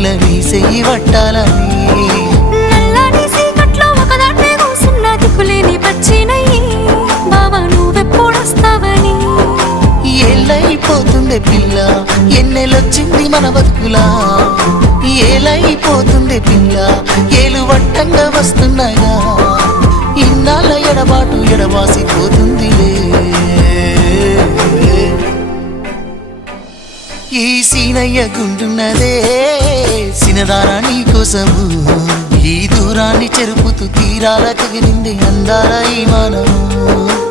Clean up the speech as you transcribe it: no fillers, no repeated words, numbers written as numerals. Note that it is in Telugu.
పిల్ల నీ చెయ్యి పట్టాలని నల్లని సీకట్లో ఒకదాన్నే కూసున్న దిక్కులేని పచ్చినయ్యి బావా నువ్వెప్పుడొస్తావని ఏళ్ళైపోతుండే పిల్ల ఎన్నెలొచ్చింది మన బతుకులా ఏలైపోతుండే పిల్ల ఏలు వట్టంగా వస్తున్నాయా ఇన్నాళ్ళ ఎడబాటు ఎడవాసిపోతుందిలే ఈ సీనయ్య గుండున్నదే సినదారా నీ కోసము ఈ దూరాన్ని చెరుపుతూ తీరాల కగిలింది అందాల ఈ మానవు